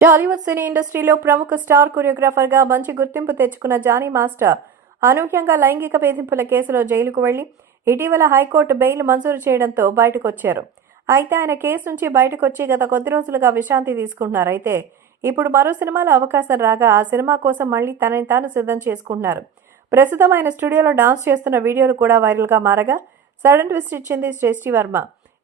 టాలీవుడ్ సినీ ఇండస్ట్రీలో ప్రముఖ స్టార్ కొరియోగ్రాఫర్గా మంచి గుర్తింపు తెచ్చుకున్న జానీ మాస్టర్ అనూహ్యంగా లైంగిక వేధింపుల కేసులో జైలుకు వెళ్లి ఇటీవల హైకోర్టు బెయిల్ మంజూరు చేయడంతో బయటకొచ్చారు. అయితే ఆయన కేసు నుంచి బయటకొచ్చి గత కొద్ది రోజులుగా విశ్రాంతి తీసుకుంటున్నారు. అయితే ఇప్పుడు మరో సినిమాలో అవకాశం రాగా ఆ సినిమా కోసం మళ్లీ తనని తాను సిద్ధం చేసుకుంటున్నారు. ప్రస్తుతం ఆయన స్టూడియోలో డాన్స్ చేస్తున్న వీడియోలు కూడా వైరల్గా మారగా సడన్ ట్విస్ట్ ఇచ్చింది సృష్టి వర్మ.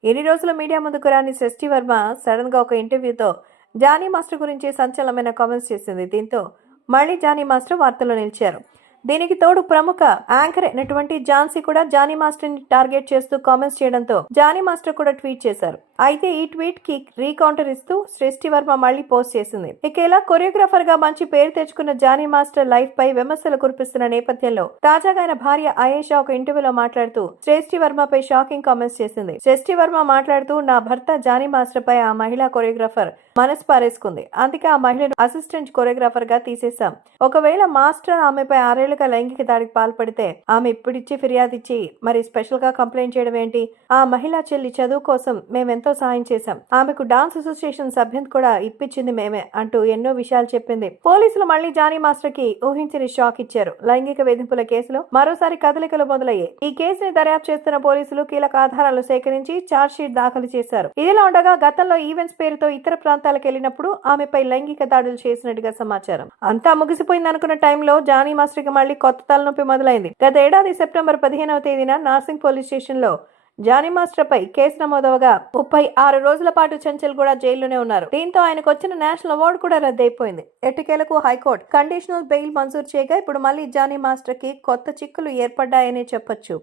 ఎన్ని రోజులు మీడియా ముందుకు రాని సృష్టి వర్మ సడన్ గా ఒక ఇంటర్వ్యూతో జానీ మాస్టర్ గురించి సంచలనమైన కామెంట్స్ చేసింది. దీంతో మళ్ళీ జానీ మాస్టర్ వార్తల్లో నిలిచారు. దీనికి తోడు ప్రముఖ యాంకర్ అయినటువంటి ఝాన్సీ కూడా జానీ మాస్టర్ ని టార్గెట్ చేస్తూ కామెంట్స్ చేయడంతో జానీ మాస్టర్ కూడా ట్వీట్ చేశారు. అయితే ఈ ట్వీట్ కి రీకౌంటర్ ఇస్తూ సృష్టి వర్మ మళ్ళీ పోస్ట్ చేసింది. ఇక ఇలా కొరియోగ్రాఫర్ గా మంచి పేరు తెచ్చుకున్న జానీ మాస్టర్ లైఫ్ పై విమర్శలు కురిపిస్తున్న నేపథ్యంలో తాజాగా ఆయన భార్య ఆయేషా ఒక ఇంటర్వ్యూలో మాట్లాడుతూ సృష్టి వర్మపై షాకింగ్ కామెంట్స్ చేసింది. సృష్టి వర్మ మాట్లాడుతూ నా భర్త జానీ మాస్టర్ పై ఆ మహిళా కొరియోగ్రాఫర్ మనసు పారేసుకుంది. అందుకే ఆ మహిళను అసిస్టెంట్ కొరియోగ్రాఫర్ గా తీసేశాం. ఒకవేళ మాస్టర్ ఆమెపై 6 ఏళ్లుగా లైంగిక దాడికి పాల్పడితే ఆమె ఇప్పుడిచ్చి ఫిర్యాదిచ్చి మరి స్పెషల్ గా కంప్లైంట్ చేయడం ఏంటి? ఆ మహిళా చెల్లి చదువు కోసం మేమెంతో సాయం చేశాం. ఆమెకు డాన్స్ అసోసియేషన్ సభ్యత కూడా ఇప్పించింది మేమే అంటూ ఎన్నో విషయాలు చెప్పింది. పోలీసులు మళ్లీ జానీ మాస్టర్ కి ఊహించని షాక్ ఇచ్చారు. లైంగిక వేధింపుల కేసులో మరోసారి కదలికలు మొదలయ్యాయి. ఈ కేసుని దర్యాప్తు చేస్తున్న పోలీసులు కీలక ఆధారాలు సేకరించి ఛార్జ్ షీట్ దాఖలు చేశారు. ఇదిలా ఉండగా గతంలో ఈవెంట్స్ పేరుతో ఇతర ప్రాంతాలకు వెళ్లినప్పుడు ఆమెపై లైంగిక దాడులు చేసినట్టుగా సమాచారం. అంతా ముగిసిపోయింది అనుకున్న టైంలో జానీ మాస్టర్ కి మళ్లీ కొత్త తలనొప్పి మొదలైంది. గత ఏడాది సెప్టెంబర్ 15వ తేదీన నార్సింగ్ పోలీస్ స్టేషన్ లో జానీ మాస్టర్ పై కేసు నమోదవగా 36 రోజుల పాటు చంచల్ కూడా జైల్లోనే ఉన్నారు. దీంతో ఆయనకు వచ్చిన నేషనల్ అవార్డు కూడా రద్దయిపోయింది. ఎట్టకేలకు హైకోర్టు కండిషనల్ బెయిల్ మంజూరు చేయగా ఇప్పుడు మళ్లీ జానీ మాస్టర్ కి కొత్త చిక్కులు ఏర్పడ్డాయని చెప్పొచ్చు.